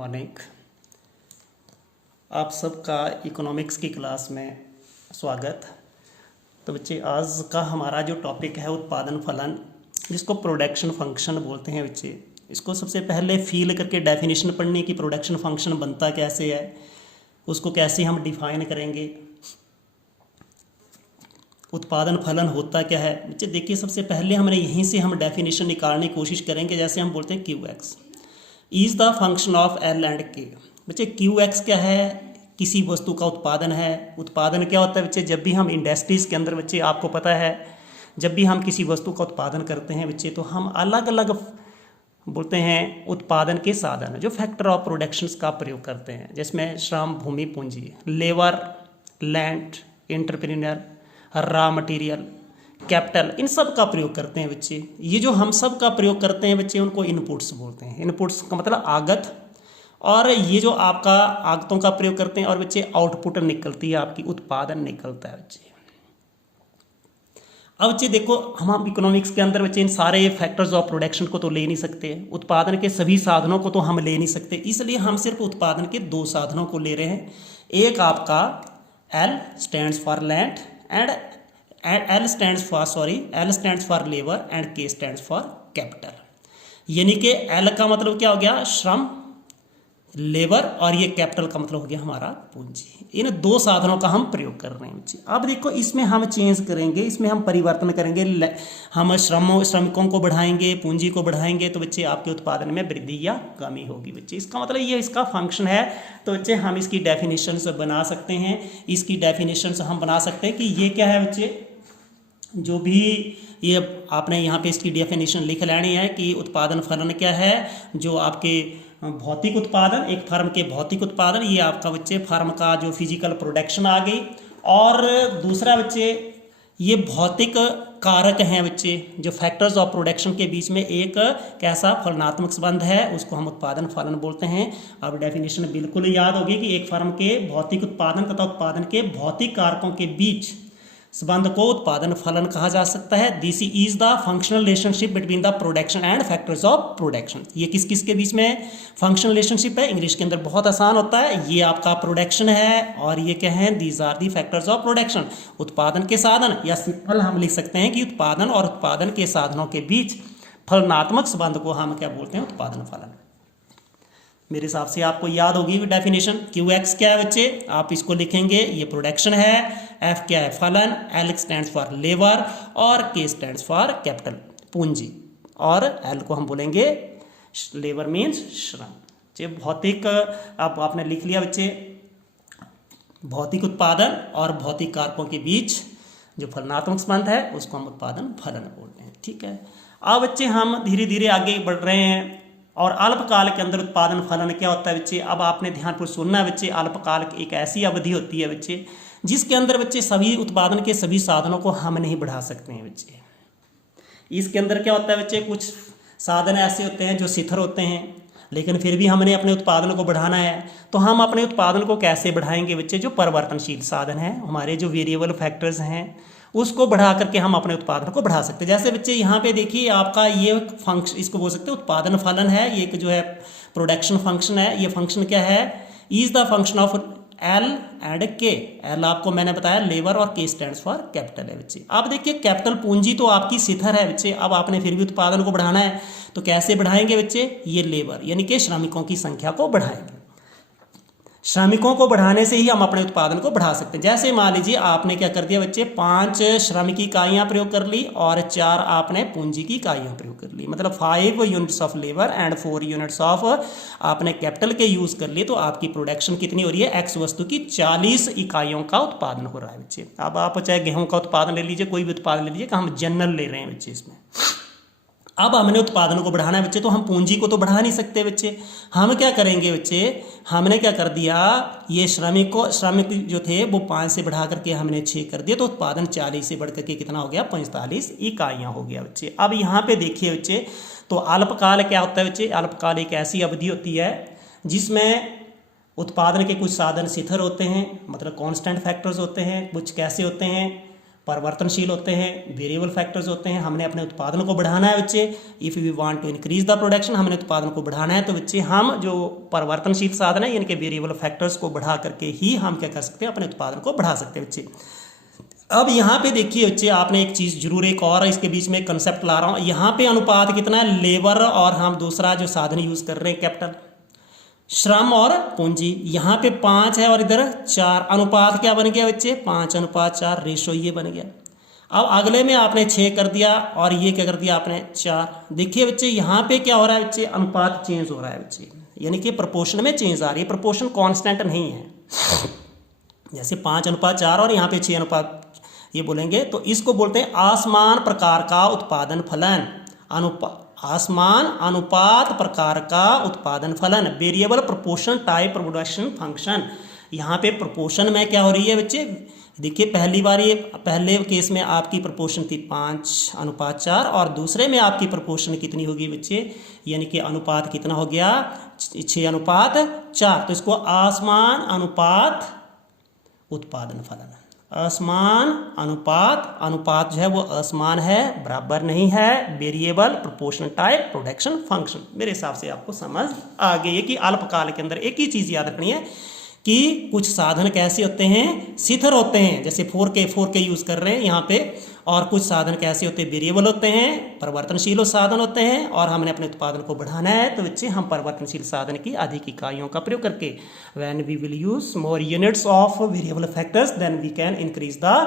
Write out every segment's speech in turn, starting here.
Morning. आप सबका economics की क्लास में स्वागत। तो बच्चे आज का हमारा जो टॉपिक है उत्पादन फलन, जिसको प्रोडक्शन फंक्शन बोलते हैं बच्चे, इसको सबसे पहले फील करके डेफिनेशन पढ़ने की प्रोडक्शन फंक्शन बनता कैसे है, उसको कैसे हम डिफाइन करेंगे, उत्पादन फलन होता क्या है। बच्चे देखिए, सबसे पहले हमने यहीं से हम डेफिनेशन निकालने की कोशिश करेंगे। जैसे हम बोलते हैं Q x is the function of L and के। बच्चे क्यू एक्स क्या है? किसी वस्तु का उत्पादन है। उत्पादन क्या होता है बच्चे? जब भी हम इंडस्ट्रीज़ के अंदर, बच्चे आपको पता है, जब भी हम किसी वस्तु का उत्पादन करते हैं बच्चे, तो हम अलग अलग बोलते हैं उत्पादन के साधन जो फैक्टर ऑफ प्रोडक्शंस का प्रयोग करते हैं, जिसमें श्रम, भूमि, पूंजी, labour, land, entrepreneur, raw material, capital, इन सब का प्रयोग करते हैं बच्चे। ये जो हम सब का प्रयोग करते हैं बच्चे, उनको इनपुट्स बोलते हैं। इनपुट्स का मतलब आगत, और ये जो आपका आगतों का प्रयोग करते हैं, और बच्चे आउटपुट निकलती है आपकी, उत्पादन निकलता है बच्चे। अब बच्चे देखो, हम इकोनॉमिक्स के अंदर बच्चे इन सारे फैक्टर्स ऑफ प्रोडक्शन को तो ले नहीं सकते, उत्पादन के सभी साधनों को तो हम ले नहीं सकते, इसलिए हम सिर्फ उत्पादन के दो साधनों को ले रहे हैं। एक आपका L stands for land and L stands for labour and K stands for capital. यानी कि L का मतलब क्या हो गया? श्रम, लेबर, और ये कैपिटल का मतलब हो गया हमारा पूंजी। इन दो साधनों का हम प्रयोग कर रहे हैं। अब देखो, इसमें हम चेंज करेंगे, इसमें हम परिवर्तन करेंगे। हम श्रमिकों को बढ़ाएंगे, पूंजी को बढ़ाएंगे, तो बच्चे आपके उत्पादन में वृद्धि या कमी होगी बच्चे। इसका मतलब ये इसका फंक्शन है। तो बच्चे हम इसकी डेफिनेशंस बना सकते हैं। इसकी डेफिनेशंस हम बना सकते हैं कि ये क्या है बच्चे, जो भी ये आपने यहाँ पे इसकी डेफिनेशन लिख लेनी है कि उत्पादन फलन क्या है। जो आपके भौतिक उत्पादन, एक फर्म के भौतिक उत्पादन, ये आपका बच्चे फर्म का जो फिजिकल प्रोडक्शन आ गई। और दूसरा बच्चे, ये भौतिक कारक हैं बच्चे, जो फैक्टर्स ऑफ प्रोडक्शन के बीच में एक कैसा फलनात्मक संबंध है, उसको हम उत्पादन फलन बोलते हैं। अब डेफिनेशन बिल्कुल याद होगी कि एक फर्म के भौतिक उत्पादन तथा उत्पादन के भौतिक कारकों के बीच संबंध को उत्पादन फलन कहा जा सकता है। This is the functional relationship between the production and factors of production. ये किस किस के बीच में फंक्शनल रिलेशनशिप है? इंग्लिश के अंदर बहुत आसान होता है। ये आपका प्रोडक्शन है, और ये क्या है? These are the factors of production, उत्पादन के साधन। या सिंपल हम लिख सकते हैं कि उत्पादन और उत्पादन के साधनों के बीच फलनात्मक संबंध को हम क्या बोलते हैं? उत्पादन फलन। मेरे हिसाब से आपको याद होगी डेफिनेशन। क्यू एक्स क्या है बच्चे? आप इसको लिखेंगे, ये प्रोडक्शन है। एफ क्या है? फलन। एल स्टैंड्स फॉर लेबर, और के स्टैंड्स फॉर कैपिटल, पूंजी। और एल को हम बोलेंगे लेबर मीन्स श्रम। भौतिक, अब आपने लिख लिया बच्चे, भौतिक उत्पादन और भौतिक कारकों के बीच जो फलनात्मक संबंध है, उसको हम उत्पादन फलन बोलते हैं। ठीक है। अब बच्चे हम धीरे धीरे आगे बढ़ रहे हैं। और अल्पकाल के अंदर उत्पादन फलन क्या होता है बच्चे? अब आपने ध्यानपूर्वक सुनना है बच्चे। अल्पकाल की एक ऐसी अवधि होती है बच्चे, जिसके अंदर बच्चे सभी उत्पादन के सभी साधनों को हम नहीं बढ़ा सकते हैं बच्चे। इसके अंदर क्या होता है बच्चे? कुछ साधन ऐसे होते हैं जो शिथिल होते हैं, लेकिन फिर भी हमने अपने उत्पादन को बढ़ाना है। तो हम अपने उत्पादन को कैसे बढ़ाएंगे बच्चे? जो परिवर्तनशील साधन हैं, हमारे जो वेरिएबल फैक्टर्स हैं, उसको बढ़ा करके हम अपने उत्पादन को बढ़ा सकते हैं। जैसे बच्चे यहाँ पे देखिए, आपका ये फंक्शन, इसको बोल सकते हैं उत्पादन फलन है। ये एक जो है प्रोडक्शन फंक्शन है। ये फंक्शन क्या है? Is the function of L and के। एल आपको मैंने बताया लेबर, और के स्टैंड्स फॉर कैपिटल है बच्चे। अब देखिए, कैपिटल पूंजी तो आपकी शिथिल है बच्चे। अब आपने फिर भी उत्पादन को बढ़ाना है, तो कैसे बढ़ाएंगे बच्चे? ये लेबर यानी कि श्रमिकों की संख्या को बढ़ाएंगे। श्रमिकों को बढ़ाने से ही हम अपने उत्पादन को बढ़ा सकते हैं। जैसे मान लीजिए, आपने क्या कर दिया बच्चे, 5 श्रमिक की इकाइयाँ प्रयोग कर ली, और 4 आपने पूंजी की इकाइयाँ प्रयोग कर ली, मतलब 5 units of labour and 4 units of आपने कैपिटल के यूज़ कर लिए। तो आपकी प्रोडक्शन कितनी हो रही है? एक्स वस्तु की 40 इकाइयों का उत्पादन हो रहा है बच्चे। अब आप चाहे गेहूँ का उत्पादन ले लीजिए, कोई भी उत्पादन ले लीजिए, कि हम जनरल ले रहे हैं बच्चे इसमें। अब हमने उत्पादन को बढ़ाना है बच्चे, तो हम पूंजी को तो बढ़ा नहीं सकते बच्चे। हम क्या करेंगे बच्चे? हमने क्या कर दिया, ये श्रमिक जो थे वो 5 से बढ़ा करके हमने 6 कर दिया, तो उत्पादन 40 से बढ़ करके कितना हो गया? 45 इकाइयाँ हो गया बच्चे। अब यहाँ पे देखिए बच्चे, तो अल्पकाल क्या होता है बच्चे? अल्पकाल एक ऐसी अवधि होती है जिसमें उत्पादन के कुछ साधन शिथिल होते हैं, मतलब कांस्टेंट फैक्टर्स होते हैं। कुछ कैसे होते हैं? परिवर्तनशील होते हैं, वेरिएबल फैक्टर्स होते हैं। हमने अपने उत्पादन को बढ़ाना है बच्चे, if we want to increase the production, हमने उत्पादन को बढ़ाना है तो बच्चे हम जो परिवर्तनशील साधन है यानी कि वेरिएबल फैक्टर्स को बढ़ा करके ही हम क्या कर सकते हैं, अपने उत्पादन को बढ़ा सकते हैं बच्चे। अब यहाँ पे देखिए बच्चे, आपने एक चीज़ जरूर, एक और इसके बीच में कंसेप्ट ला रहा हूँ। यहाँ पे अनुपात कितना है, लेबर और हम दूसरा जो साधन यूज कर रहे हैं कैपिटल, श्रम और पूंजी। यहाँ पे 5 है और इधर 4, अनुपात क्या बन गया बच्चे, 5:4 रेशो ये बन गया। अब अगले में आपने 6 कर दिया और ये क्या कर दिया आपने 4। देखिए बच्चे यहाँ पे क्या हो रहा है बच्चे, अनुपात चेंज हो रहा है बच्चे, यानी कि प्रोपोर्शन में चेंज आ रही है, प्रोपोर्शन कांस्टेंट नहीं है। जैसे 5:4 और यहाँ पे 6 ये बोलेंगे तो इसको बोलते हैं असमान प्रकार का उत्पादन फलन। असमान अनुपात प्रकार का उत्पादन फलन, variable proportion type production function. यहाँ पे प्रोपोर्शन में क्या हो रही है बच्चे, देखिए पहली बार ये पहले केस में आपकी प्रोपोर्शन थी 5:4 और दूसरे में आपकी प्रोपोर्शन कितनी होगी बच्चे, यानी कि अनुपात कितना हो गया 6:4। तो इसको असमान अनुपात उत्पादन फलन, असमान अनुपात, अनुपात जो है वो असमान है, बराबर नहीं है, variable proportional type production function. मेरे हिसाब से आपको समझ आ गई है कि अल्पकाल के अंदर एक ही चीज़ याद रखनी है कि कुछ साधन कैसे होते हैं, शिथिल होते हैं, जैसे 4K यूज़ कर रहे हैं यहाँ पे, और कुछ साधन कैसे होते हैं, वेरिएबल होते हैं, परिवर्तनशील साधन होते हैं, और हमने अपने उत्पादन को बढ़ाना है तो बच्चे हम परिवर्तनशील साधन की अधिक इकाइयों का प्रयोग करके, when we will use more units of variable factors then we can increase the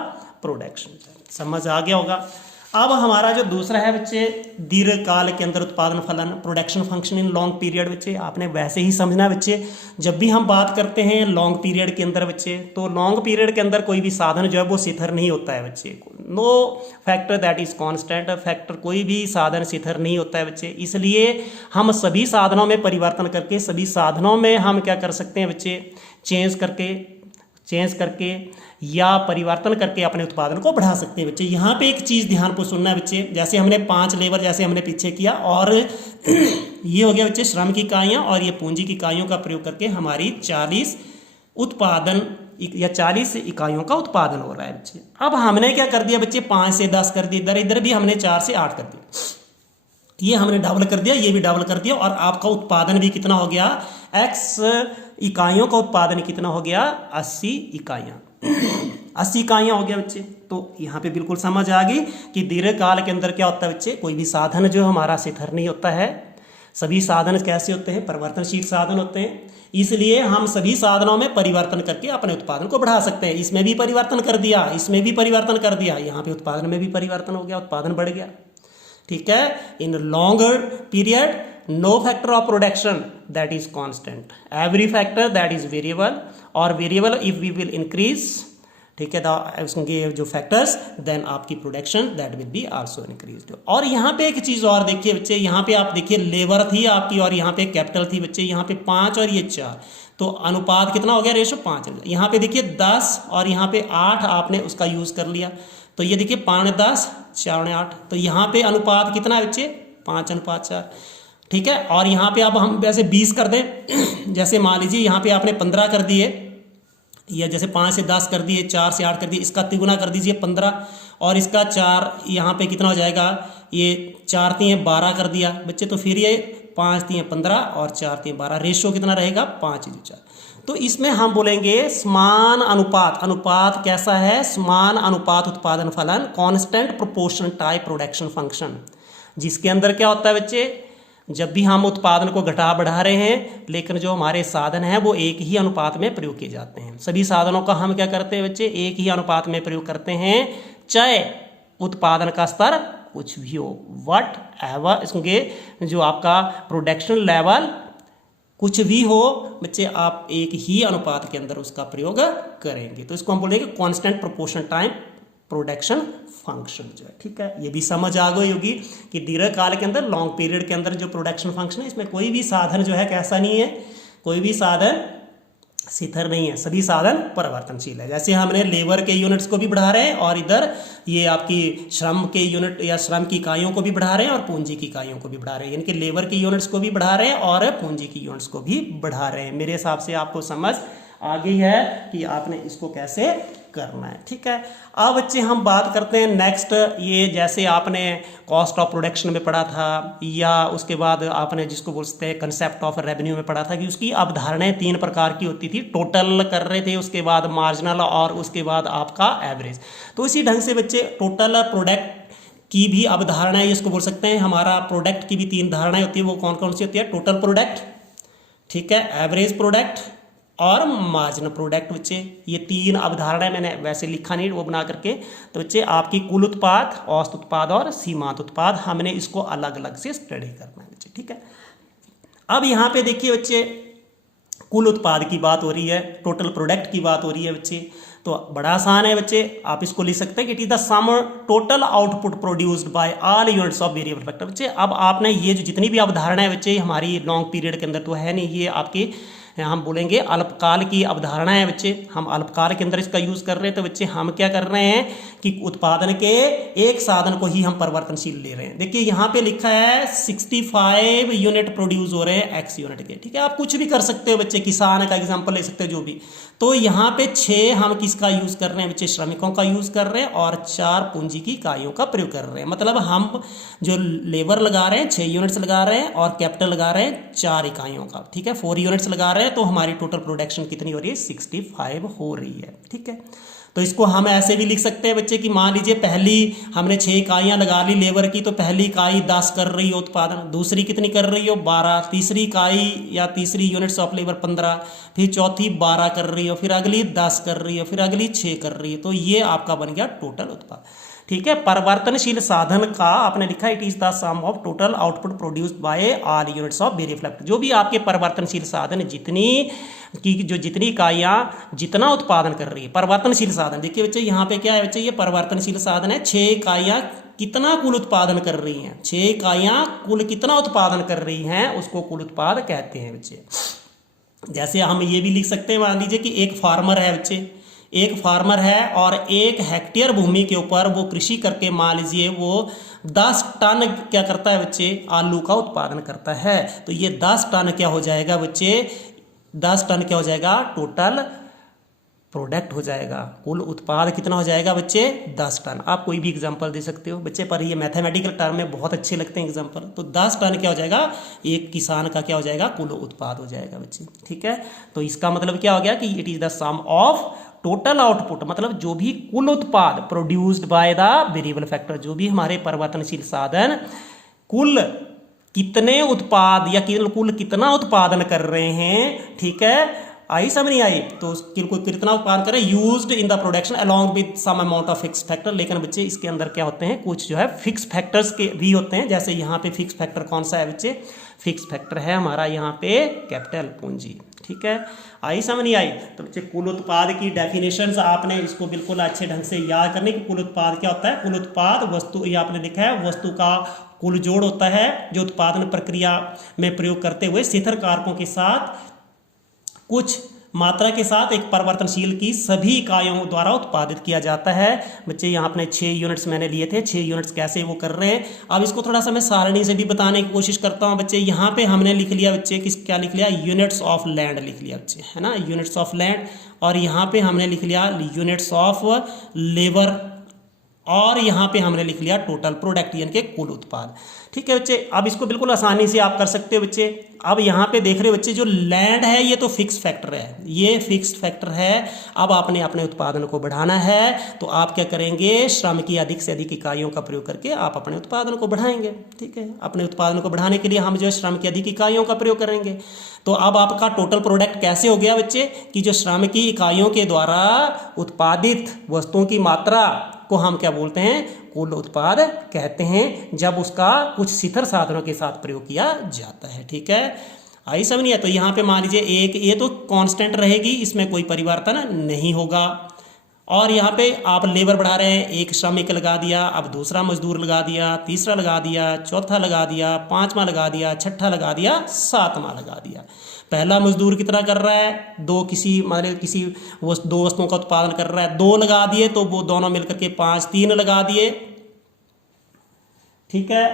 production. समझ आ गया होगा। अब हमारा जो दूसरा है बच्चे, दीर्घकाल के अंदर उत्पादन फलन, production function in long period. बच्चे आपने वैसे ही समझना बच्चे, जब भी हम बात करते हैं लॉन्ग पीरियड के अंदर बच्चे, तो लॉन्ग पीरियड के अंदर कोई भी साधन जो है वो शिथिल नहीं होता है बच्चे। No factor that is constant factor, कोई भी साधन शिथिल नहीं होता है बच्चे। इसलिए हम सभी साधनों में परिवर्तन करके, सभी साधनों में हम क्या कर सकते हैं बच्चे, चेंज करके या परिवर्तन करके अपने उत्पादन को बढ़ा सकते हैं बच्चे। यहाँ पे एक चीज़ ध्यान को सुनना है बच्चे, जैसे हमने 5 लेबर जैसे हमने पीछे किया, और ये हो गया बच्चे श्रम की इकाइयाँ, और ये पूंजी की इकाइयों का प्रयोग करके हमारी 40 उत्पादन या 40 इकाइयों का उत्पादन हो रहा है बच्चे। अब हमने क्या कर दिया बच्चे, 5 से 10 कर दिया, इधर भी हमने 4 से 8 कर दिया, ये हमने डबल कर दिया, ये भी डबल कर दिया, और आपका उत्पादन भी कितना हो गया, x इकाइयों का उत्पादन कितना हो गया, 80 इकाइयाँ 80 इकाइयाँ हो गया बच्चे। तो यहाँ पे बिल्कुल समझ आ गई कि दीर्घकाल के अंदर क्या होता है बच्चे, कोई भी साधन जो हमारा शिथिल नहीं होता है। सभी साधन कैसे होते हैं, परिवर्तनशील साधन होते हैं, इसलिए हम सभी साधनों में परिवर्तन करके अपने उत्पादन को बढ़ा सकते हैं। इसमें भी परिवर्तन कर दिया, इसमें भी परिवर्तन कर दिया, यहाँ पे उत्पादन में भी परिवर्तन हो गया, उत्पादन बढ़ गया। ठीक है, in longer period no factor of production that is constant, every factor that is variable, और variable if we will increase, ठीक है, उसके जो फैक्टर्स, देन आपकी production that will be also increased. और यहाँ पे एक चीज़ और देखिए बच्चे, यहाँ पे आप देखिए लेबर थी आपकी और यहाँ पे कैपिटल थी बच्चे, यहाँ पे 5 और ये 4, तो अनुपात कितना हो गया, रेशो 5। यहाँ पे देखिए 10 और यहाँ पे 8 आपने उसका यूज़ कर लिया, तो ये देखिए 5:10 4:8, तो यहाँ पे अनुपात कितना है बच्चे, 5:4। ठीक है, और यहाँ पे अब हम वैसे 20 कर दें, जैसे मान लीजिए यहाँ पे आपने 15 कर दिए, या जैसे 5 से 10 कर दिए, 4 से 8 कर दिए, इसका तिगुना कर दीजिए 15, और इसका 4 यहाँ पे कितना हो जाएगा, ये 4 × 12 कर दिया बच्चे, तो फिर ये 5 × 15 और 4 × 12, रेशो कितना रहेगा 5:4। तो इसमें हम बोलेंगे समान अनुपात, अनुपात कैसा है, समान अनुपात उत्पादन फलन, constant proportion type production function, जिसके अंदर क्या होता है बच्चे, जब भी हम उत्पादन को घटा बढ़ा रहे हैं, लेकिन जो हमारे साधन हैं वो एक ही अनुपात में प्रयोग किए जाते हैं। सभी साधनों का हम क्या करते हैं बच्चे, एक ही अनुपात में प्रयोग करते हैं, चाहे उत्पादन का स्तर कुछ भी हो, वट एवर, इसके जो आपका प्रोडक्शन लेवल कुछ भी हो बच्चे, आप एक ही अनुपात के अंदर उसका प्रयोग करेंगे। तो इसको हम बोलेंगे constant proportion type production function जो है। ठीक है, ये भी समझ आ गई होगी कि दीर्घकाल के अंदर, लॉन्ग पीरियड के अंदर जो प्रोडक्शन फंक्शन है, इसमें कोई भी साधन जो है कैसा नहीं है, कोई भी साधन शिथिल नहीं है, सभी साधन परिवर्तनशील है। जैसे हमने लेबर के यूनिट्स को भी बढ़ा रहे हैं, और इधर ये आपकी श्रम के यूनिट या श्रम की इकाइयों को भी बढ़ा रहे हैं, और पूंजी की इकाइयों को भी बढ़ा रहे हैं, यानी कि लेबर की यूनिट्स को भी बढ़ा रहे हैं और पूंजी की यूनिट्स को भी बढ़ा रहे हैं। मेरे हिसाब से आपको समझ आ गई है कि आपने इसको कैसे करना है। ठीक है, अब बच्चे हम बात करते हैं नेक्स्ट, ये जैसे आपने कॉस्ट ऑफ प्रोडक्शन में पढ़ा था, या उसके बाद आपने जिसको बोलते हैं कंसेप्ट ऑफ रेवेन्यू में पढ़ा था कि उसकी अवधारणाएं 3 प्रकार की होती थी। टोटल कर रहे थे, उसके बाद मार्जिनल, और उसके बाद आपका एवरेज। तो इसी ढंग से बच्चे टोटल प्रोडक्ट की भी अवधारणाएं इसको बोल सकते हैं। हमारा प्रोडक्ट की भी 3 धारणाएं होती है, वो कौन कौन सी होती है? टोटल प्रोडक्ट, ठीक है, एवरेज प्रोडक्ट और मार्जिनल प्रोडक्ट। बच्चे ये 3 अवधारणाएं मैंने वैसे लिखा नहीं, वो बना करके। तो बच्चे आपकी कुल उत्पाद, औसत उत्पाद और सीमांत उत्पाद, हमने इसको अलग अलग से स्टडी करना है बच्चे। ठीक है, अब यहाँ पे देखिए बच्चे, कुल उत्पाद की बात हो रही है, टोटल प्रोडक्ट की बात हो रही है बच्चे। तो बड़ा आसान है बच्चे, आप इसको लिख सकते हैं कि it is the sum total output produced by all units of variable factor. बच्चे अब आपने ये जो जितनी भी अवधारणा है बच्चे, हमारी लॉन्ग पीरियड के अंदर तो है नहीं, ये आपकी हम बोलेंगे अल्पकाल की अवधारणा है बच्चे। हम अल्पकाल के अंदर इसका यूज कर रहे हैं। तो बच्चे हम क्या कर रहे हैं कि उत्पादन के एक साधन को ही हम परिवर्तनशील ले रहे हैं। देखिए यहाँ पे लिखा है 65 यूनिट प्रोड्यूस हो रहे हैं एक्स यूनिट के। ठीक है, आप कुछ भी कर सकते हो बच्चे, किसान का एग्जाम्पल ले सकते हो, जो भी। तो यहाँ पे 6 हम किसका यूज कर रहे हैं बच्चे? श्रमिकों का यूज कर रहे हैं, और 4 पूंजी की इकाइयों का प्रयोग कर रहे हैं। मतलब हम जो लेबर लगा रहे हैं 6 यूनिट्स लगा रहे हैं, और कैपिटल लगा रहे हैं 4 इकाइयों का। ठीक है, 4 यूनिट्स लगा रहे हैं, तो हमारी टोटल प्रोडक्शन कितनी हो रही है? 65 हो रही है। ठीक है, तो इसको हम ऐसे भी लिख सकते हैं बच्चे कि मान लीजिए पहली हमने 6 इकाइयाँ लगा ली लेबर की, तो पहली इकाई 10 कर रही हो उत्पादन, दूसरी कितनी कर रही हो? 12, तीसरी इकाई या तीसरी यूनिट्स ऑफ लेबर 15, फिर चौथी 12 कर रही हो, फिर अगली 10 कर रही हो, फिर अगली 6 कर रही है। तो ये आपका बन गया टोटल उत्पाद। ठीक है, परिवर्तनशील साधन का आपने लिखा it is the sum of total output produced by all units of variable factor. जो भी आपके परिवर्तनशील साधन जितनी इकाइयाँ जितना उत्पादन कर रही है, परिवर्तनशील साधन। देखिए बच्चे यहाँ पे क्या है बच्चे, ये परिवर्तनशील साधन है। 6 इकाइयाँ कितना कुल उत्पादन कर रही हैं, 6 इकाइयाँ कुल कितना उत्पादन कर रही हैं, उसको कुल उत्पाद कहते हैं बच्चे। जैसे हम ये भी लिख सकते हैं, मान लीजिए कि एक फार्मर है बच्चे, एक फार्मर है और 1 हेक्टेयर भूमि के ऊपर वो कृषि करके मान लीजिए वो 10 टन क्या करता है बच्चे? आलू का उत्पादन करता है। तो ये 10 टन क्या हो जाएगा बच्चे? 10 टन क्या हो जाएगा? टोटल प्रोडक्ट हो जाएगा। कुल उत्पाद कितना हो जाएगा बच्चे? 10 टन। आप कोई भी एग्जांपल दे सकते हो बच्चे, पर ये मैथमेटिकल टर्म में बहुत अच्छे लगते हैं एग्जांपल। तो 10 टन क्या हो जाएगा? एक किसान का क्या हो जाएगा? कुल उत्पाद हो जाएगा बच्चे। ठीक है, तो इसका मतलब क्या हो गया कि it is the sum of total output, मतलब जो भी कुल उत्पाद produced by the variable factor, जो भी हमारे परिवर्तनशील साधन कुल कितने उत्पाद या कुल कितना उत्पादन कर रहे हैं। ठीक है, आई समझ नहीं आई? तो कितना उत्पादन करें used in the production along with some amount of fix factor. लेकिन बच्चे इसके अंदर क्या होते हैं, कुछ जो है फिक्स फैक्टर्स के भी होते हैं। जैसे यहाँ पे फिक्स फैक्टर कौन सा है बच्चे? फिक्स फैक्टर है हमारा यहाँ पे कैपिटल पूंजी। ठीक है, आई समझ नहीं आई? तो बच्चे कुल उत्पाद की डेफिनेशंस आपने इसको बिल्कुल अच्छे ढंग से याद करने की। कुल उत्पाद क्या होता है? कुल उत्पाद वस्तु, ये आपने लिखा है, वस्तु का कुल जोड़ होता है जो उत्पादन प्रक्रिया में प्रयोग करते हुए शिथिल कारकों के साथ कुछ मात्रा के साथ एक परिवर्तनशील की सभी इकाइयों द्वारा उत्पादित किया जाता है। बच्चे यहाँ अपने 6 यूनिट्स मैंने लिए थे, 6 यूनिट्स कैसे वो कर रहे हैं। अब इसको थोड़ा सा मैं सारणी से भी बताने की कोशिश करता हूँ बच्चे। यहाँ पे हमने लिख लिया बच्चे, क्या लिख लिया? यूनिट्स ऑफ लैंड लिख लिया बच्चे, है ना, यूनिट्स ऑफ लैंड। और यहाँ पे हमने लिख लिया यूनिट्स ऑफ लेबर, और यहाँ पे हमने लिख लिया टोटल प्रोडक्ट यानी कि कुल उत्पाद। ठीक है बच्चे, अब इसको बिल्कुल आसानी से आप कर सकते हो बच्चे। अब यहाँ पे देख रहे हो बच्चे, जो लैंड है ये तो फिक्स फैक्टर है, ये फिक्स फैक्टर है। अब आपने अपने उत्पादन को बढ़ाना है, तो आप क्या करेंगे? श्रम की अधिक से अधिक इकाइयों का प्रयोग करके आप अपने उत्पादन को बढ़ाएंगे। ठीक है, अपने उत्पादन को बढ़ाने के लिए हम जो है श्रम की अधिक इकाइयों का प्रयोग करेंगे। तो अब आपका टोटल प्रोडक्ट कैसे हो गया बच्चे? कि जो श्रम की इकाइयों के द्वारा उत्पादित वस्तुओं की मात्रा को हम क्या बोलते हैं? कुल उत्पाद कहते हैं, जब उसका कुछ शिथिल साधनों के साथ प्रयोग किया जाता है। ठीक है, आई समझ नहीं है? तो यहाँ पे मान लीजिए एक ये तो कांस्टेंट रहेगी, इसमें कोई परिवर्तन नहीं होगा। और यहाँ पे आप लेबर बढ़ा रहे हैं, एक श्रमिक लगा दिया, अब दूसरा मजदूर लगा दिया, तीसरा लगा दिया, चौथा लगा दिया, पांचवा लगा दिया, छठा लगा दिया, सातवां लगा दिया। पहला मजदूर कितना कर रहा है? 2 किसी 2 वस्तुओं का उत्पादन कर रहा है, 2 लगा दिए, तो वो दोनों मिलकर के 5, 3 लगा दिए। ठीक है,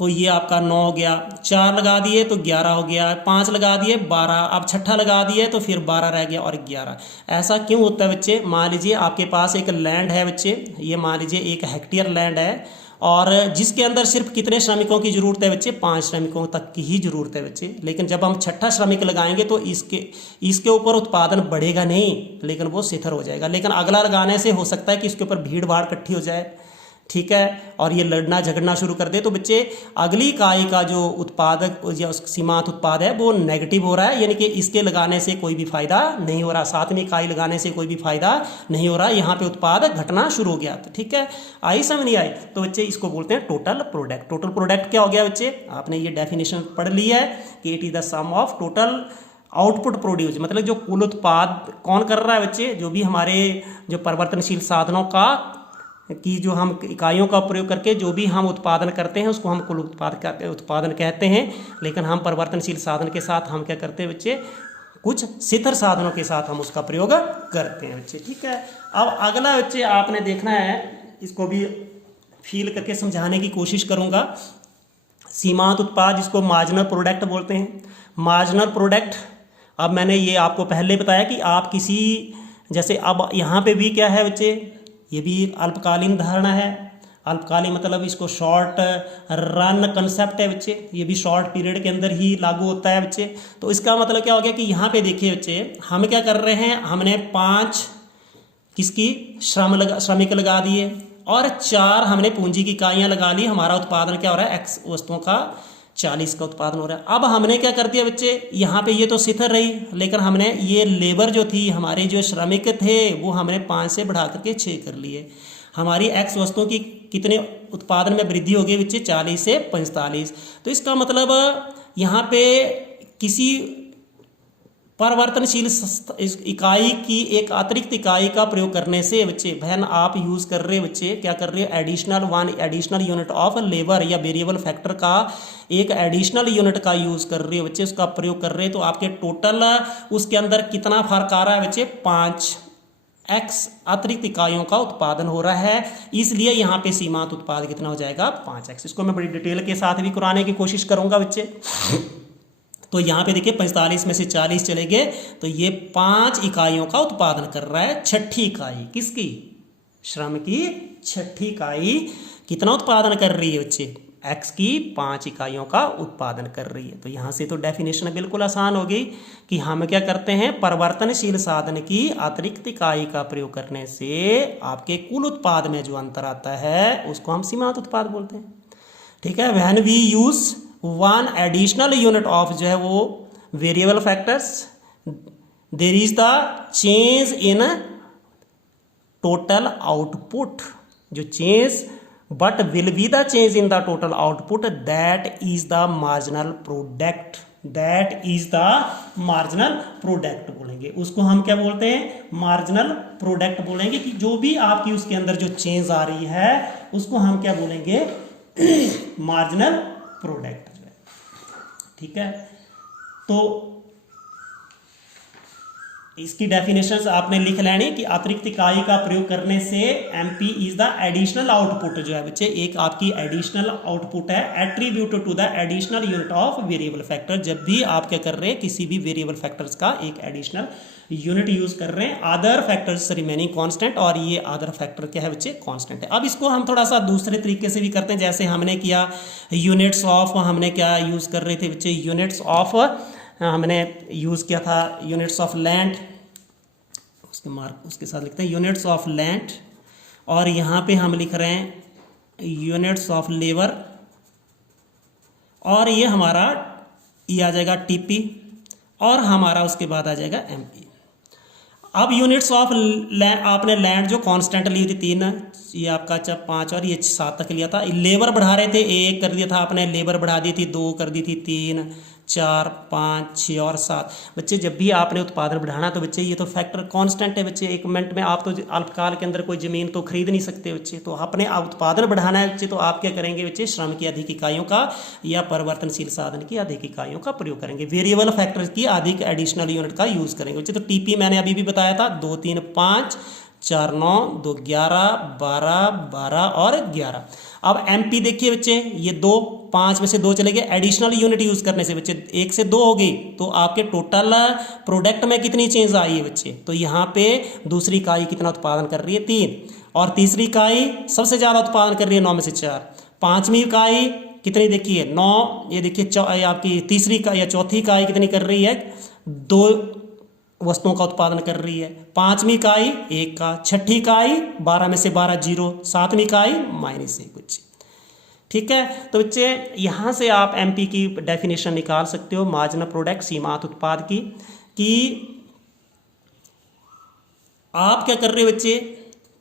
तो ये आपका 9 हो गया, 4 लगा दिए तो 11 हो गया, 5 लगा दिए 12, अब छठा लगा दिए तो फिर 12 रह गया और 11। ऐसा क्यों होता है बच्चे? मान लीजिए आपके पास एक लैंड है बच्चे, ये मान लीजिए 1 हेक्टेयर लैंड है और जिसके अंदर सिर्फ कितने श्रमिकों की ज़रूरत है बच्चे? 5 श्रमिकों तक की ही ज़रूरत है बच्चे। लेकिन जब हम छठा श्रमिक लगाएंगे तो इसके ऊपर उत्पादन बढ़ेगा नहीं, लेकिन वो शिथिल हो जाएगा। लेकिन अगला लगाने से हो सकता है कि इसके ऊपर भीड़ भाड़ इकट्ठी हो जाए, ठीक है, और ये लड़ना झगड़ना शुरू कर दे। तो बच्चे अगली इकाई का जो उत्पादक या सीमांत उत्पाद है वो नेगेटिव हो रहा है, यानी कि इसके लगाने से कोई भी फायदा नहीं हो रहा, 7वीं इकाई लगाने से कोई भी फायदा नहीं हो रहा, यहाँ पे उत्पाद घटना शुरू हो गया। तो ठीक है, आई समझ नहीं आई? तो बच्चे इसको बोलते हैं टोटल प्रोडक्ट। टोटल प्रोडक्ट क्या हो गया बच्चे? आपने ये डेफिनेशन पढ़ ली है कि it is the sum of total output produce, मतलब जो कुल उत्पाद कौन कर रहा है बच्चे? जो भी हमारे जो परिवर्तनशील साधनों का कि जो हम इकाइयों का प्रयोग करके जो भी हम उत्पादन करते हैं उसको हम कुल उत्पादन कहते हैं। लेकिन हम परिवर्तनशील साधन के साथ हम क्या करते हैं बच्चे? कुछ शिथिल साधनों के साथ हम उसका प्रयोग करते हैं बच्चे, ठीक है। अब अगला बच्चे आपने देखना है, इसको भी फील करके समझाने की कोशिश करूँगा। सीमांत उत्पाद जिसको मार्जिनल प्रोडक्ट बोलते हैं। मार्जिनल प्रोडक्ट, अब मैंने ये आपको पहले बताया कि आप किसी, जैसे अब यहाँ पे भी क्या है बच्चे? ये भी अल्पकालीन धारणा है। अल्पकालीन मतलब इसको शॉर्ट रन कंसेप्ट है बच्चे, ये भी शॉर्ट पीरियड के अंदर ही लागू होता है बच्चे। तो इसका मतलब क्या हो गया कि यहाँ पे देखिए बच्चे, हम क्या कर रहे हैं? हमने 5 किसकी श्रमिक लगा दिए और 4 हमने पूंजी की इकाइयाँ लगा ली। हमारा उत्पादन क्या हो रहा है? X वस्तुओं का 40 का उत्पादन हो रहा है। अब हमने क्या कर दिया बच्चे? यहाँ पे ये तो शिथिल रही, लेकिन हमने ये लेबर जो थी, हमारे जो श्रमिक थे, वो हमने 5 से बढ़ा करके 6 कर लिए। हमारी X वस्तुओं की कितने उत्पादन में वृद्धि हो गई बच्चे? 40 से 45। तो इसका मतलब यहाँ पे किसी परिवर्तनशील इकाई की एक अतिरिक्त इकाई का प्रयोग करने से बच्चे, बहन आप यूज़ कर रहे बच्चे, क्या कर रहे हैं? एडिशनल यूनिट ऑफ लेबर या वेरिएबल फैक्टर का एक एडिशनल यूनिट का यूज़ कर रहे हो बच्चे, उसका प्रयोग कर रहे हैं। तो आपके टोटल उसके अंदर कितना फर्क आ रहा है बच्चे? 5x अतिरिक्त इकाइयों का उत्पादन हो रहा है, इसलिए यहाँ पे सीमांत उत्पाद कितना हो जाएगा? 5x। इसको मैं बड़ी डिटेल के साथ भी कराने की कोशिश करूँगा बच्चे। तो यहाँ पे देखिए 45 में से 40 चले गए, तो ये 5 इकाइयों का उत्पादन कर रहा है। छठी इकाई किसकी? श्रम की छठी इकाई कितना उत्पादन कर रही है बच्चे? X की 5 इकाइयों का उत्पादन कर रही है। तो यहाँ से तो डेफिनेशन बिल्कुल आसान हो गई कि हम क्या करते हैं? परिवर्तनशील साधन की अतिरिक्त इकाई का प्रयोग करने से आपके कुल उत्पाद में जो अंतर आता है उसको हम सीमांत उत्पाद बोलते हैं, ठीक है। When we use 1 additional unit of जो है वो variable factors, there is the change in total output, जो change but will be the change in the total output, that is the marginal product. That is the marginal product बोलेंगे उसको हम, क्या बोलते हैं? मार्जिनल प्रोडक्ट बोलेंगे कि जो भी आपकी उसके अंदर जो चेंज आ रही है उसको हम क्या बोलेंगे? मार्जिनल प्रोडक्ट, ठीक है। तो इसकी डेफिनेशंस आपने लिख लेनी कि अतिरिक्त इकाई का प्रयोग करने से MP is the additional output जो है बच्चे, एक आपकी एडिशनल आउटपुट है attributed to the additional unit of variable factor. जब भी आप क्या कर रहे हैं? किसी भी वेरिएबल फैक्टर्स का एक एडिशनल यूनिट यूज कर रहे हैं, अदर फैक्टर्स रिमेनिंग कांस्टेंट, और ये अदर फैक्टर क्या है बच्चे? कांस्टेंट है। अब इसको हम थोड़ा सा दूसरे तरीके से भी करते हैं, जैसे हमने किया यूनिट्स ऑफ, हमने क्या यूज कर रहे थे बच्चे? यूनिट्स ऑफ हमने यूज किया था यूनिट्स ऑफ लैंड, उसके मार्क उसके साथ लिखते हैं यूनिट्स ऑफ लैंड, और यहाँ पे हम लिख रहे हैं यूनिट्स ऑफ लेबर, और ये हमारा ये आ जाएगा TP, और हमारा उसके बाद आ जाएगा MP। अब यूनिट्स ऑफ आपने लैंड जो कांस्टेंट ली थी 3, ये आपका 5 और ये 7 तक लिया था। लेबर बढ़ा रहे थे, 1 कर दिया था आपने, लेबर बढ़ा दी थी 2 कर दी थी, 3 4 5 6 और 7। बच्चे जब भी आपने उत्पादन बढ़ाना तो बच्चे ये तो फैक्टर कांस्टेंट है बच्चे। एक मिनट में आप तो अल्पकाल के अंदर कोई ज़मीन तो खरीद नहीं सकते बच्चे, तो आपने उत्पादन बढ़ाना है बच्चे, तो आप क्या करेंगे बच्चे? श्रम की अधिक इकाइयों का या परिवर्तनशील साधन की अधिक इकाइयों का प्रयोग करेंगे, वेरिएबल फैक्टर की अधिक एडिशनल यूनिट का यूज़ करेंगे बच्चे। तो TP मैंने अभी भी बताया था 2 3 5 4 9 2 11 12 12 और 11। अब एमपी देखिए बच्चे, ये 2, 5 में से 2 चले गए, एडिशनल यूनिट यूज करने से बच्चे 1 से 2 हो गई, तो आपके टोटल प्रोडक्ट में कितनी चेंज आई है बच्चे, तो यहाँ पे दूसरी इकाई कितना उत्पादन कर रही है 3, और तीसरी इकाई सबसे ज़्यादा उत्पादन कर रही है 9 में से 4, पाँचवीं इकाई कितनी देखिए 9, ये देखिए आपकी तीसरी इकाई या चौथी इकाई कितनी कर रही है 2 वस्तुओं का उत्पादन कर रही है, पाँचवीं इकाई 1 का, छठी इकाई 12 में से 12 0, सातवीं इकाई -1 बच्चे। ठीक है, तो बच्चे यहाँ से आप एमपी की डेफिनेशन निकाल सकते हो मार्जिनल प्रोडक्ट सीमांत उत्पाद की, कि आप क्या कर रहे हो बच्चे,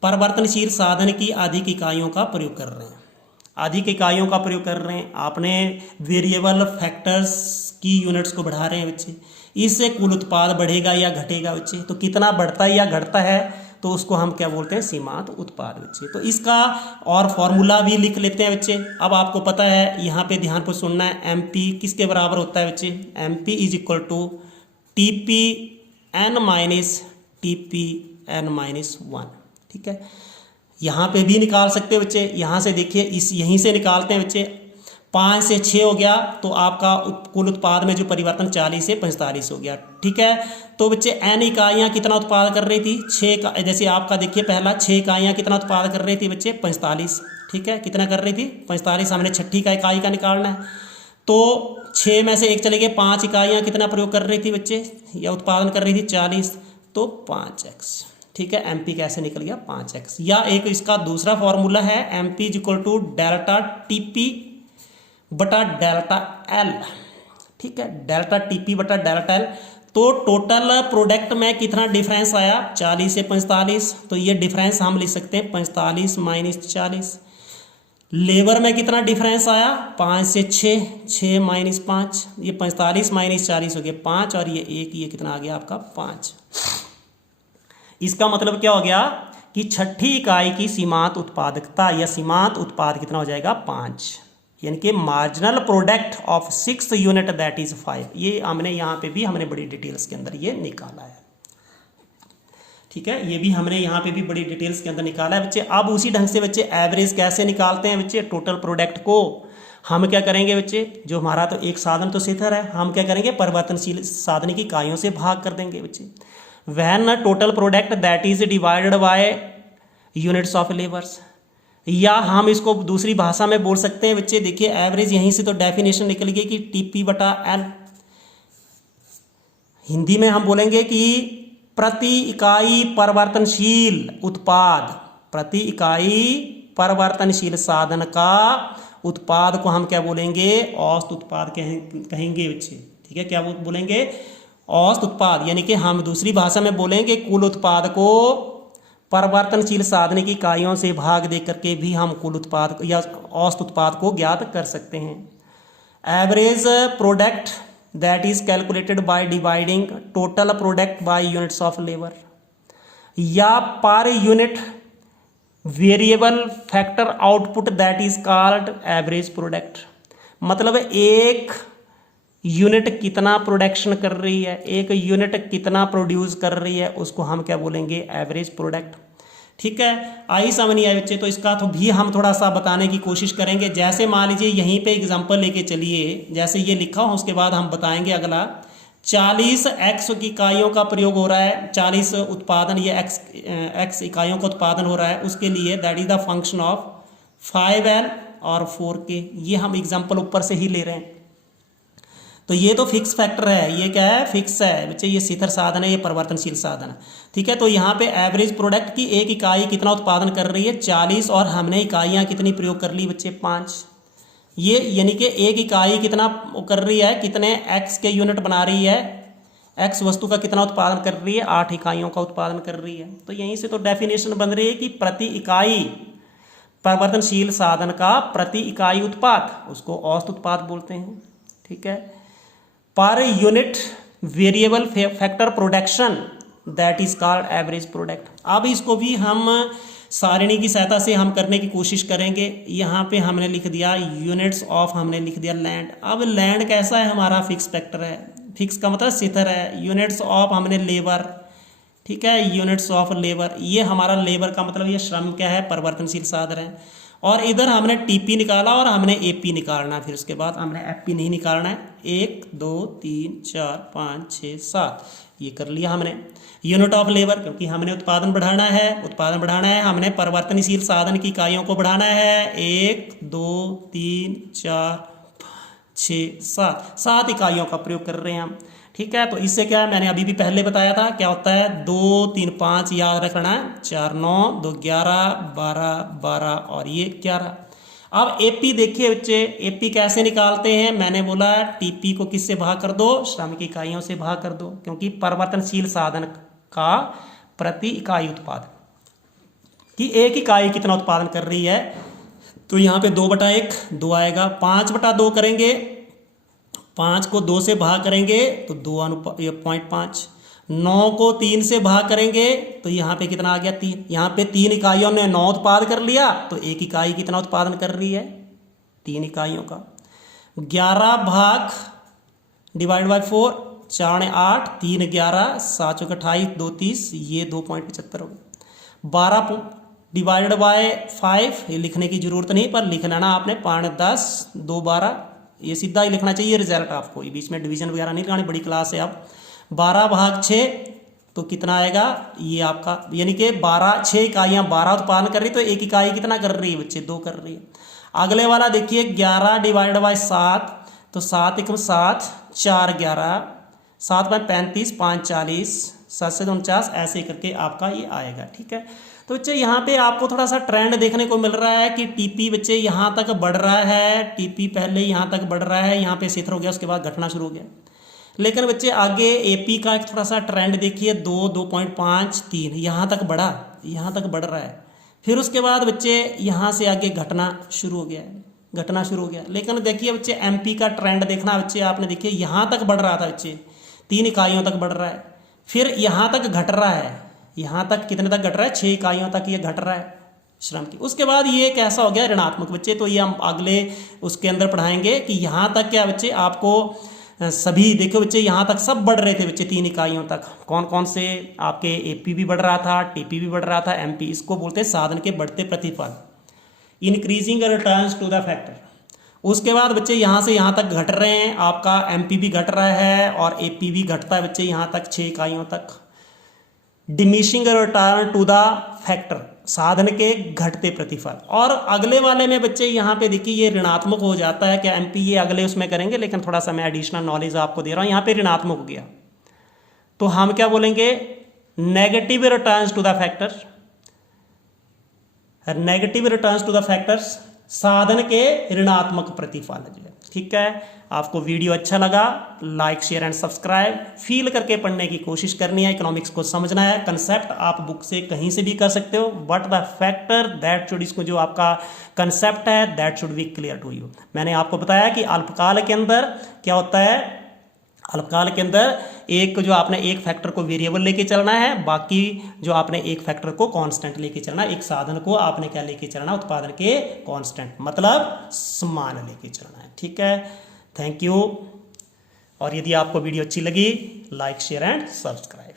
परिवर्तनशील साधन की अधिक इकाइयों का प्रयोग कर रहे हैं, अधिक इकाइयों का प्रयोग कर रहे हैं, आपने वेरिएबल फैक्टर्स की यूनिट्स को बढ़ा रहे हैं बच्चे, इससे कुल उत्पाद बढ़ेगा या घटेगा बच्चे, तो कितना बढ़ता है या घटता है, तो उसको हम क्या बोलते हैं, सीमांत उत्पाद बच्चे। तो इसका और फॉर्मूला भी लिख लेते हैं बच्चे। अब आपको पता है, यहाँ पे ध्यान पर सुनना है, एमपी किसके बराबर होता है बच्चे, MP is equal to TP N minus TP N -1। ठीक है, यहाँ पे भी निकाल सकते हैं बच्चे, यहाँ से देखिए इस यहीं से निकालते हैं बच्चे, 5 से 6 हो गया, तो आपका कुल उत्पाद में जो परिवर्तन 40 से 45 हो गया। ठीक है, तो बच्चे एन इकाइयाँ कितना उत्पाद कर रही थी, 6 का, जैसे आपका देखिए पहला 6 इकाइयाँ कितना उत्पाद कर रही थी बच्चे 45। ठीक है, कितना कर रही थी 45, हमने छठी का इकाई का निकालना है, तो 6 में से 1 चले गए, 5 इकाइयाँ कितना प्रयोग कर रही थी बच्चे या उत्पादन कर रही थी 40, तो 5x। ठीक है, एमपी कैसे निकल गया 5x, या एक इसका दूसरा फॉर्मूला है MP is equal to delta TP बटा डेल्टा एल। ठीक है, डेल्टा टीपी बटा डेल्टा एल, तो टोटल प्रोडक्ट में कितना डिफरेंस आया 40 से 45, तो ये डिफरेंस हम लिख सकते हैं 45 - 40। लेबर में कितना डिफरेंस आया 5 से 6, 6 - 5, ये 45 - 40 हो गया 5, और ये 1, ये कितना आ गया आपका 5। इसका मतलब क्या हो गया कि छठी इकाई की सीमांत उत्पादकता या सीमांत उत्पाद कितना हो जाएगा 5, यानी कि marginal product of 6th unit that is 5। ये हमने यहाँ पे भी हमने बड़ी डिटेल्स के अंदर ये निकाला है। ठीक है, ये भी हमने यहाँ पे भी बड़ी डिटेल्स के अंदर निकाला है बच्चे। अब उसी ढंग से बच्चे एवरेज कैसे निकालते हैं बच्चे, टोटल प्रोडक्ट को हम क्या करेंगे बच्चे, जो हमारा तो एक साधन तो स्थिर है, हम क्या करेंगे परिवर्तनशील साधन की इकाइयों से भाग कर देंगे बच्चे। Van total product that is divided by units of labours, या हम इसको दूसरी भाषा में बोल सकते हैं बच्चे, देखिए एवरेज यहीं से तो डेफिनेशन निकल गई कि टीपी बटा एल, हिंदी में हम बोलेंगे कि प्रति इकाई परिवर्तनशील उत्पाद, प्रति इकाई परिवर्तनशील साधन का उत्पाद को हम क्या बोलेंगे, औसत उत्पाद कहेंगे बच्चे। ठीक है, क्या बोलेंगे, औसत उत्पाद, यानी कि हम दूसरी भाषा में बोलेंगे कुल उत्पाद को परिवर्तनशील साधन की इकाइयों से भाग दे करके भी हम कुल उत्पाद या औसत उत्पाद को ज्ञात कर सकते हैं। Average product that is calculated by dividing total product by units of labour, या per unit variable factor output that is called average product. मतलब एक यूनिट कितना प्रोडक्शन कर रही है, एक यूनिट कितना प्रोड्यूस कर रही है, उसको हम क्या बोलेंगे, एवरेज प्रोडक्ट। ठीक है, आई समझ नहीं आए बच्चे, तो इसका तो भी हम थोड़ा सा बताने की कोशिश करेंगे। जैसे मान लीजिए यहीं पे एग्जांपल लेके चलिए, जैसे ये लिखा हो उसके बाद हम बताएंगे अगला 40 x की इकाइयों का प्रयोग हो रहा है, 40 उत्पादन, ये x इकाइयों का उत्पादन हो रहा है, उसके लिए that is the function of 5n और 4k। ये हम एग्जाम्पल ऊपर से ही ले रहे हैं, तो ये तो फिक्स फैक्टर है, ये क्या है, फिक्स है बच्चे, ये स्थिर साधन है, ये परिवर्तनशील साधन है। ठीक है, तो यहाँ पे एवरेज प्रोडक्ट की एक इकाई कितना उत्पादन कर रही है 40, और हमने इकाइयाँ कितनी प्रयोग कर ली बच्चे 5। ये यानी कि एक इकाई कितना कर रही है, कितने x के यूनिट बना रही है, x वस्तु का कितना उत्पादन कर रही है, 8 इकाइयों का उत्पादन कर रही है। तो यहीं से तो डेफिनेशन बन रही है कि प्रति इकाई परिवर्तनशील साधन का प्रति इकाई उत्पाद, उसको औसत उत्पाद बोलते हैं। ठीक है, पर unit variable factor production that is called average product. अब इसको भी हम सारणी की सहायता से हम करने की कोशिश करेंगे। यहाँ पे हमने लिख दिया यूनिट्स ऑफ, हमने लिख दिया लैंड। अब लैंड कैसा है, हमारा फिक्स फैक्टर है, फिक्स का मतलब स्थिर है। यूनिट्स ऑफ हमने लेबर, ठीक है, यूनिट्स ऑफ लेबर, ये हमारा लेबर का मतलब ये श्रम क्या है, परिवर्तनशील साधन है। और इधर हमने टीपी निकाला और हमने एपी निकालना है, फिर उसके बाद हमने एफपी नहीं निकालना है। 1 2 3 4 5 6 7 ये कर लिया हमने। यूनिट ऑफ लेबर, क्योंकि हमने उत्पादन बढ़ाना है, हमने परिवर्तनशील साधन की इकाइयों को बढ़ाना है। 1 2 3 4 5 6 7 इकाइयों का प्रयोग कर रहे हैं हम। ठीक है, तो इससे क्या है, मैंने अभी भी पहले बताया था क्या होता है, 2 3 5 याद रखना है, 4 9 2 11 12 12 और ये 11। अब एपी देखिए बच्चे, एपी कैसे निकालते हैं, मैंने बोला टीपी को किससे भाग कर दो, श्रमिक इकाइयों से भाग कर दो, क्योंकि परिवर्तनशील साधन का प्रति इकाई उत्पादन कि एक इकाई कितना उत्पादन कर रही है, तो यहाँ पे 2/1 2 आएगा। 5/2 करेंगे, 5 को 2 से भाग करेंगे तो 2:5। 9 को 3 से भाग करेंगे तो यहाँ पे कितना आ गया, 3। यहाँ पे 3 इकाइयों ने 9 उत्पाद कर लिया, तो एक इकाई कितना उत्पादन कर रही है, 3 इकाइयों का। 11 भाग डिवाइड बाय 4, 4 ने 8, 3 11, 7 चौके 28, 2 30, ये 2.75 हो गया। 12 डिवाइडेड बाय 5, ये लिखने की जरूरत नहीं, पर लिखना ना आपने, 5 10 2 12, ये सीधा ही लिखना चाहिए रिजल्ट आपको, ये बीच में डिवीजन वगैरह नहीं लगानी, बड़ी क्लास है। अब 12 भाग 6 तो कितना आएगा, ये आपका यानी कि 6 इकाइयाँ 12 उत्पादन कर रही, तो एक इकाई कितना कर रही है बच्चे, 2 कर रही है। अगले वाला देखिए 11 डिवाइड बाय 7, तो 7 = 7, 4 11, 7 × 35, 5 40, 7 से 49, ऐसे करके आपका ये आएगा। ठीक है, तो बच्चे यहाँ पे आपको थोड़ा सा ट्रेंड देखने को मिल रहा है कि टीपी बच्चे यहाँ तक बढ़ रहा है, टीपी पहले यहाँ तक बढ़ रहा है, यहाँ पे शिथिल हो गया, उसके बाद घटना शुरू हो गया। लेकिन बच्चे आगे एपी का एक थोड़ा सा ट्रेंड देखिए, 2 2.5 3 यहाँ तक बढ़ा, यहाँ तक बढ़ रहा है, फिर उसके बाद बच्चे यहाँ से आगे घटना शुरू हो गया। लेकिन देखिए बच्चे एमपी का ट्रेंड देखना बच्चे आपने, देखिए यहाँ तक बढ़ रहा था बच्चे, 3 इकाइयों तक बढ़ रहा है, फिर यहाँ तक घट रहा है, यहाँ तक कितने तक घट रहा है, 6 इकाइयों तक ये घट रहा है श्रम की। उसके बाद ये कैसा हो गया, ऋणात्मक बच्चे, तो ये हम अगले उसके अंदर पढ़ाएंगे कि यहाँ तक क्या बच्चे आपको सभी देखो बच्चे, यहाँ तक सब बढ़ रहे थे बच्चे 3 इकाइयों तक। कौन कौन से, आपके एपी भी बढ़ रहा था, टीपी भी बढ़ रहा था, एमपी, इसको बोलते हैं साधन के बढ़ते प्रतिफल, increasing returns to the factor. उसके बाद बच्चे यहाँ से यहाँ तक घट रहे हैं, आपका एमपी भी घट रहा है और एपी भी घटता है बच्चे यहाँ तक 6 इकाइयों तक। Diminishing return to the factor, साधन के घटते प्रतिफल। और अगले वाले में बच्चे यहाँ पे देखिए ये ऋणात्मक हो जाता है क्या, एमपी, ये अगले उसमें करेंगे, लेकिन थोड़ा सा मैं एडिशनल नॉलेज आपको दे रहा हूँ। यहाँ पे ऋणात्मक हो गया तो हम क्या बोलेंगे, negative returns to the factor, negative returns to the factors, साधन के ऋणात्मक प्रतिफल जो है। ठीक है, आपको वीडियो अच्छा लगा, like share and subscribe, feel करके पढ़ने की कोशिश करनी है, इकोनॉमिक्स को समझना है। कंसेप्ट आप बुक से कहीं से भी कर सकते हो, but the factor that should, इसको जो आपका कंसेप्ट है that should be clear to you. मैंने आपको बताया कि अल्पकाल के अंदर क्या होता है, अल्पकाल के अंदर एक जो आपने एक फैक्टर को वेरिएबल लेके चलना है, बाकी जो आपने एक फैक्टर को कांस्टेंट लेके चलना, एक साधन को आपने क्या लेके चलना, उत्पादन के कांस्टेंट मतलब समान लेके चलना है। ठीक है, थैंक यू। और यदि आपको वीडियो अच्छी लगी, लाइक शेयर एंड सब्सक्राइब।